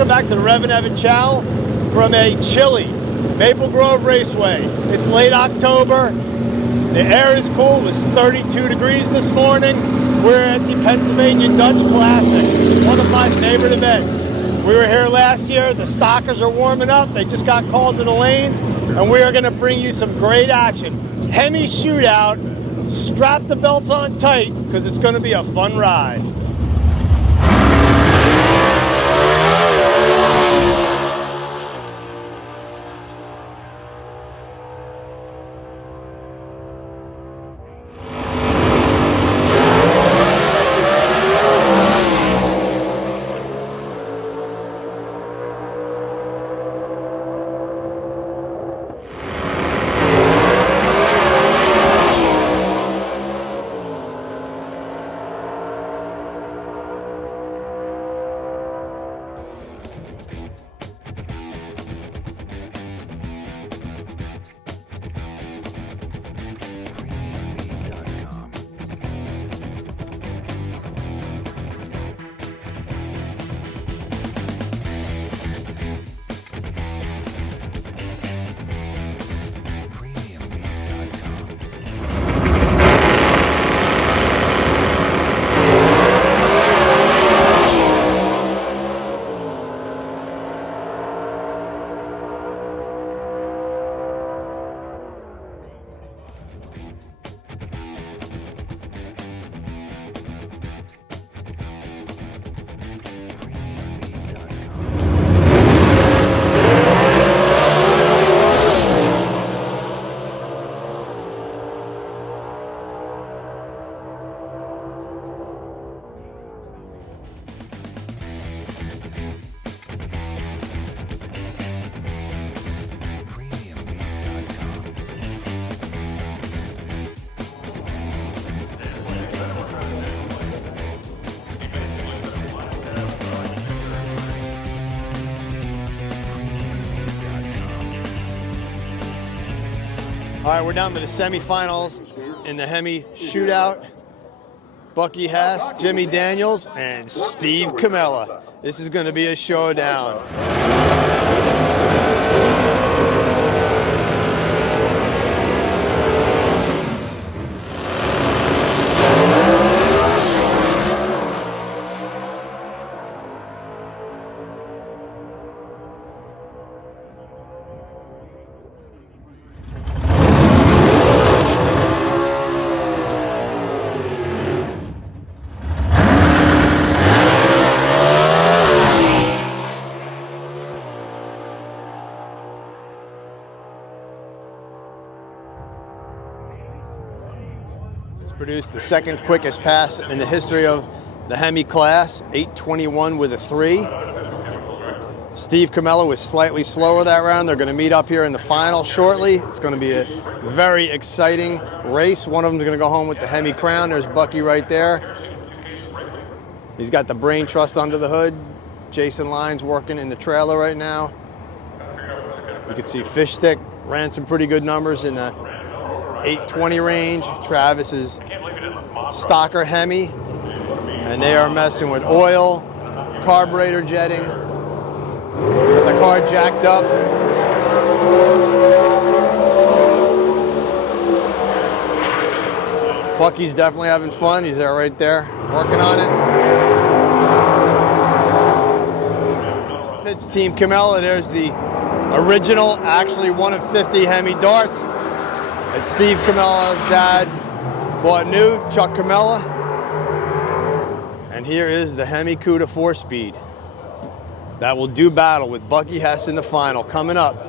Welcome back to the REVan channel from a chilly Maple Grove Raceway. It's late October. The air is cool. It was 32 degrees this morning. We're at the Pennsylvania Dutch Classic, one of my favorite events. We were here last year. The stockers are warming up. They just got called to the lanes, and we are going to bring you some great action. Hemi Shootout. Strap the belts on tight because it's going to be a fun ride. All right, we're down to the semifinals in the Hemi Shootout. Bucky Hess, Jimmy Daniels, and Steve Camella. This is going to be a showdown. Produced the second quickest pass in the history of the Hemi class, 8:21 with a 3. Steve Camella was slightly slower that round. They're going to meet up here in the final shortly. It's going to be a very exciting race. One of them is going to go home with the Hemi crown. There's Bucky right there. He's got the brain trust under the hood. Jason Lyons working in the trailer right now. You can see Fish Stick ran some pretty good numbers in the 820 range. Travis is stocker Hemi, and they are messing with oil, carburetor jetting, got the car jacked up. Bucky's definitely having fun. He's there right there working on it. Pits Team Camella. There's the original, actually one of 50 Hemi Darts. As Steve Camella's dad bought new, Chuck Camella. And here is the Hemi Cuda 4-speed. That will do battle with Bucky Hess in the final coming up.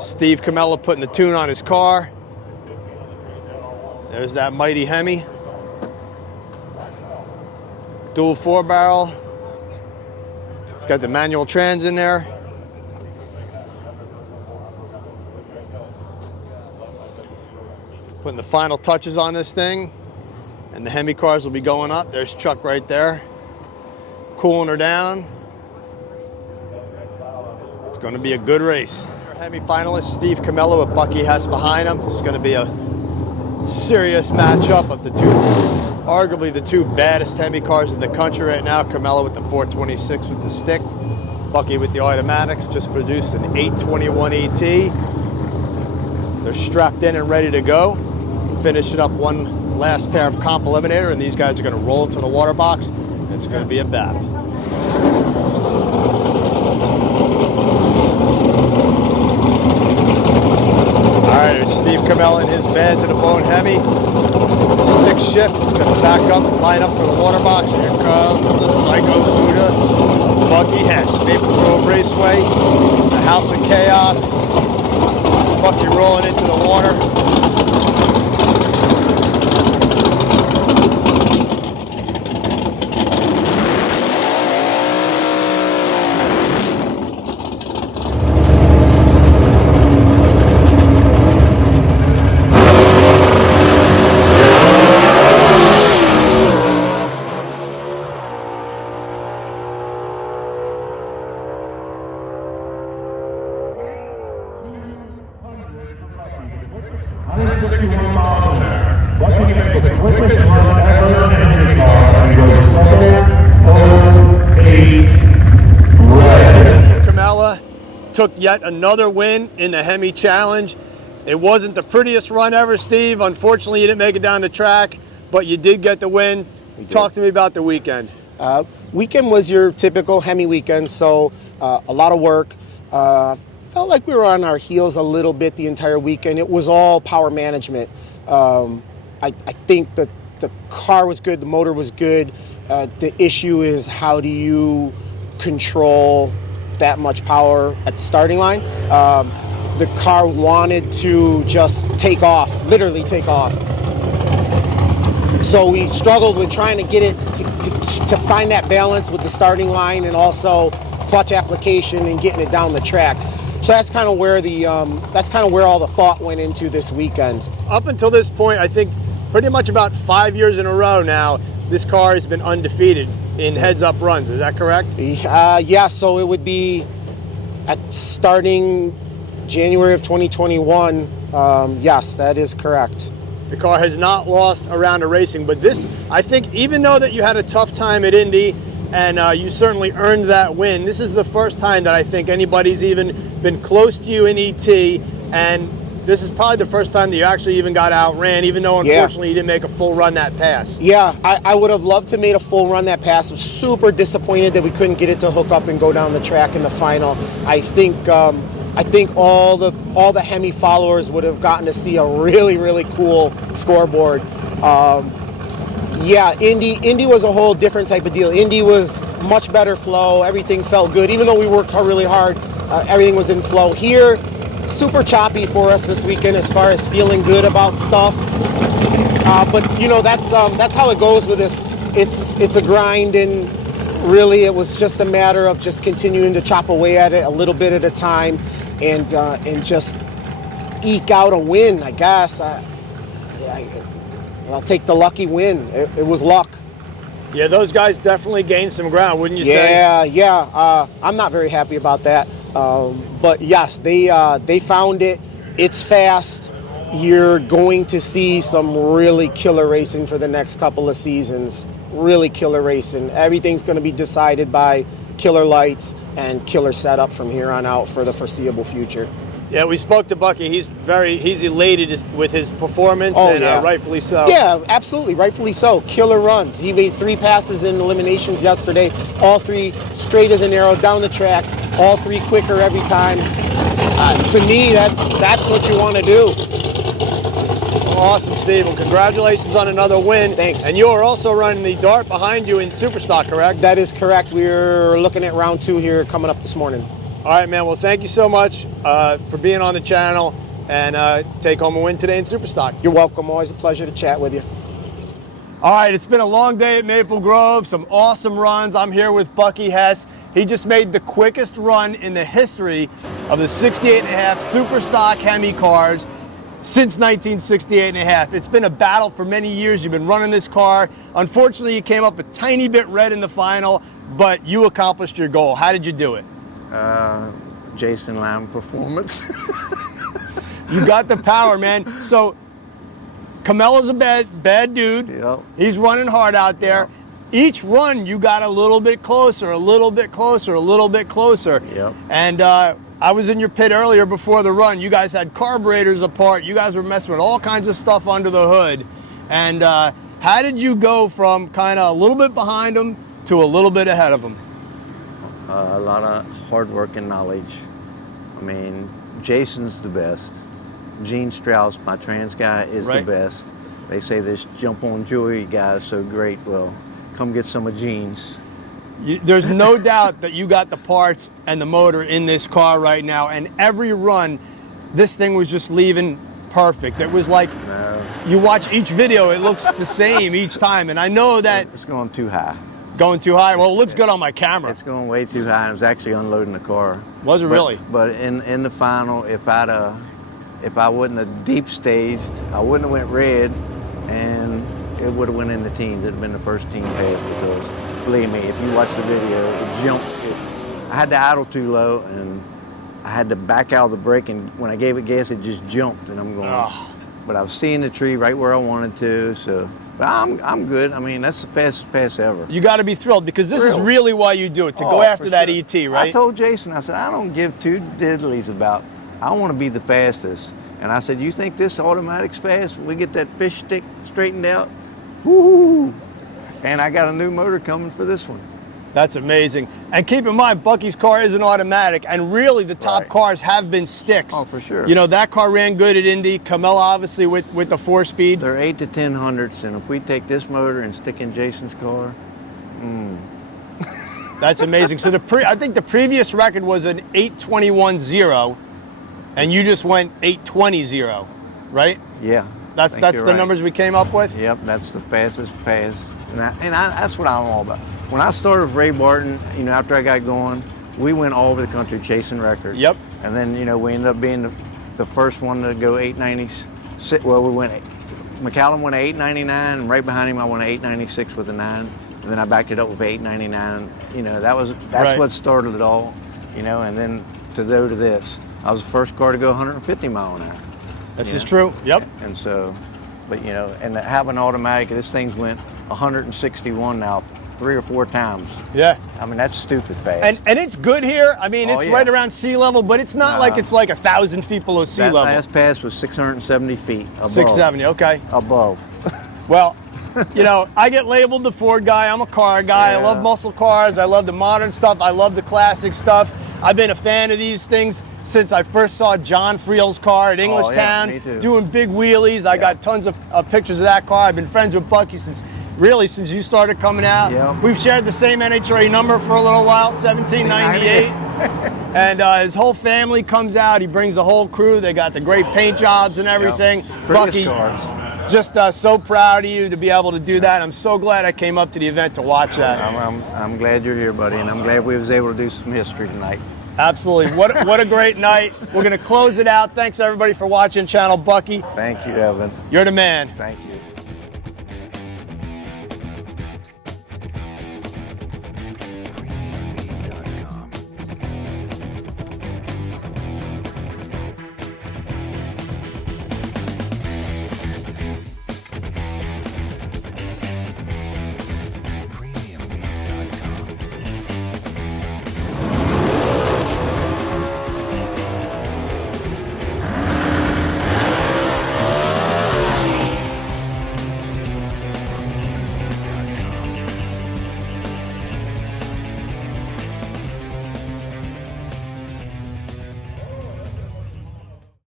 Steve Camella putting the tune on his car. There's that mighty Hemi. Dual 4-barrel. It's got the manual trans in there. Putting the final touches on this thing, and the Hemi cars will be going up. There's Chuck right there, cooling her down. It's going to be a good race. Our Hemi finalist, Steve Camella with Bucky Hess behind him. It's going to be a serious matchup of the two arguably the two baddest Hemi cars in the country right now. Camella with the 426 with the stick, Bucky with the automatics. Just produced an 821 ET. They're strapped in and ready to go. Finishing up one last pair of comp eliminator, and these guys are going to roll into the water box. And it's going to be a battle. All right, there's Steve Camella in his bad to the bone Hemi. Stick shift is going to back up and line up for the water box. Here comes the Psycho Buddha, Bucky Hess, Maple Grove Raceway, the House of Chaos. Bucky rolling into the water. Camella took yet another win in the Hemi Challenge. It wasn't the prettiest run ever, Steve. Unfortunately, you didn't make it down the track, but you did get the win. Talk to me about the weekend. Weekend was your typical Hemi weekend, so a lot of work. Felt like we were on our heels a little bit the entire weekend. It was all power management. I think that the car was good, the motor was good. The issue is, how do you control that much power at the starting line? The car wanted to just take off, literally take off. So we struggled with trying to get it to find that balance with the starting line and also clutch application and getting it down the track. So that's kind of where all the thought went into this weekend. Up until this point, I think pretty much about 5 years in a row now, this car has been undefeated in heads-up runs. Is that correct? Yeah, so it would be at starting January of 2021. Yes, that is correct. The car has not lost a round of racing, but this, I think, even though that you had a tough time at Indy, and you certainly earned that win, this is the first time that I think anybody's even been close to you in ET, and this is probably the first time that you actually even got outran, even though unfortunately you didn't make a full run that pass. Yeah, I would have loved to made a full run that pass. I was super disappointed that we couldn't get it to hook up and go down the track in the final. I think all the Hemi followers would have gotten to see a really, really cool scoreboard. Yeah, Indy was a whole different type of deal. Indy was much better flow. Everything felt good. Even though we worked really hard, everything was in flow. Here, super choppy for us this weekend as far as feeling good about stuff. But you know, that's how it goes with this. It's a grind, and really it was just a matter of just continuing to chop away at it a little bit at a time, and just eke out a win, I guess. I'll take the lucky win. It was luck. Yeah, those guys definitely gained some ground, wouldn't you say? Yeah. I'm not very happy about that. But yes, they found it. It's fast. You're going to see some really killer racing for the next couple of seasons. Really killer racing. Everything's going to be decided by killer lights and killer setup from here on out for the foreseeable future. Yeah, we spoke to Bucky. He's elated with his performance, rightfully so. Yeah, absolutely, rightfully so. Killer runs. He made 3 passes in eliminations yesterday. All 3 straight as an arrow down the track. All 3 quicker every time. To me, that's what you want to do. Well, awesome, Steve. Well, congratulations on another win. Thanks. And you're also running the Dart behind you in Superstock, correct? That is correct. We're looking at round 2 here coming up this morning. All right, man. Well, thank you so much for being on the channel, and take home a win today in Superstock. You're welcome. Always a pleasure to chat with you. All right, it's been a long day at Maple Grove, some awesome runs. I'm here with Bucky Hess. He just made the quickest run in the history of the 68.5 Superstock Hemi cars since 1968.5. It's been a battle for many years. You've been running this car. Unfortunately, you came up a tiny bit red in the final, but you accomplished your goal. How did you do it? Jason Lamb performance. You got the power, man. So Camella's a bad dude. Yep. He's running hard out there. Yep. Each run, you got a little bit closer, a little bit closer, a little bit closer. Yep. And I was in your pit earlier before the run. You guys had carburetors apart. You guys were messing with all kinds of stuff under the hood. And how did you go from kind of a little bit behind them to a little bit ahead of them? A lot of hard work and knowledge. I mean, Jason's the best. Gene Strauss, my trans guy, is Right. the best. They say this jump on joy guy is so great. Well, come get some of Gene's. There's no doubt that you got the parts and the motor in this car right now, and every run, this thing was just leaving perfect. It was like you watch each video, it looks the same each time, and I know that It's going too high. going too high. Well, it looks good on my camera. It's going way too high. I was actually unloading the car. Was it really? But in the final, if I wouldn't have deep staged, I wouldn't have went red, and it would have went in the teens. It'd have been the first team pass because, believe me, if you watch the video, it jumped. I had to idle too low, and I had to back out of the brake, and when I gave it gas, it just jumped, and I'm going. Ugh. But I was seeing the tree right where I wanted to, so. But I'm good. I mean, that's the fastest pass ever. You got to be thrilled because this is Thrilled. really why you do it, to go Oh, after for that sure. ET, right? I told Jason, I said, I don't give two diddlies about, I want to be the fastest. And I said, you think this automatic's fast? We get that fish stick straightened out? Woo! And I got a new motor coming for this one. That's amazing. And keep in mind, Bucky's car is an automatic, and really the top Right. cars have been sticks. Oh, for sure. You know, that car ran good at Indy. Camella, obviously, with the 4-speed. They're 8 to 10 hundredths, and if we take this motor and stick in Jason's car, That's amazing. So I think the previous record was an 8:21.0, and you just went 8:20.0, right? yeah. That's I think you're the right. numbers we came up with. Yep, that's the fastest pass. And that's what I'm all about. When I started with Ray Barton, you know, after I got going, we went all over the country chasing records. Yep. And then, you know, we ended up being the first one to go 890s. Well, we went, McCallum went 899, and right behind him I went 896 with a 9. And then I backed it up with 899. You know, that's Right. what started it all, you know, and then to go to this. I was the first car to go 150 mile an hour. This you is know? true. Yep. And so, but you know, and to have an automatic, this thing's went 161 now, 3 or 4 times. Yeah. I mean, that's stupid fast. And it's good here. I mean, Oh, it's yeah. right around sea level, but it's not like it's like 1,000 feet below sea that level. last pass was 670 feet above. 670. Okay. Above. Well, you know, I get labeled the Ford guy. I'm a car guy. I Yeah. love muscle cars. I love the modern stuff. I love the classic stuff. I've been a fan of these things since I first saw John Friel's car at Englishtown, me too. doing big wheelies. I got tons of pictures of that car. I've been friends with Bucky since you started coming out. Yep. We've shared the same NHRA number for a little while, 1798. And his whole family comes out. He brings the whole crew. They got the great paint jobs and everything. Prettiest Bucky, cars. just so proud of you to be able to do that. I'm so glad I came up to the event to watch that. I'm glad you're here, buddy, and I'm glad we was able to do some history tonight. Absolutely. What a great night. We're going to close it out. Thanks, everybody, for watching Channel Bucky. Thank you, Evan. You're the man. Thank you.